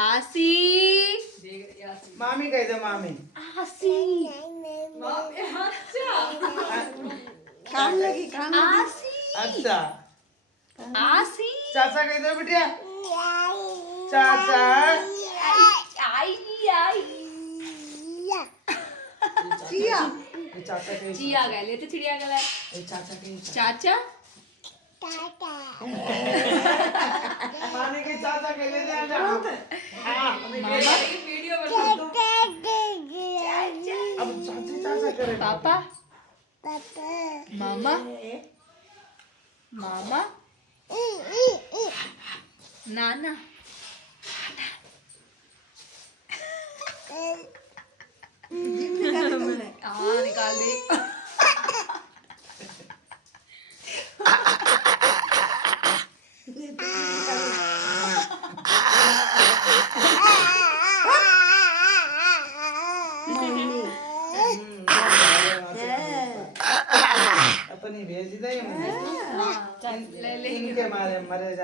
आसी मामी कह दो मामी आसी काम लगी काम लगी आसी अच्छा आसी चाचा कह दो बिटिया चाचा आई आई चिया ये चाचा कह चिया गए ले तो चिड़िया गए ये चाचा कह चाचा मामी के चाचा कह ले दे वीडियो अब चाचा चाचा करे पापा मामा मामा नाना हाँ निकाल दी अपनी भेज दे मुझे ले ले इनके मारे मरे जा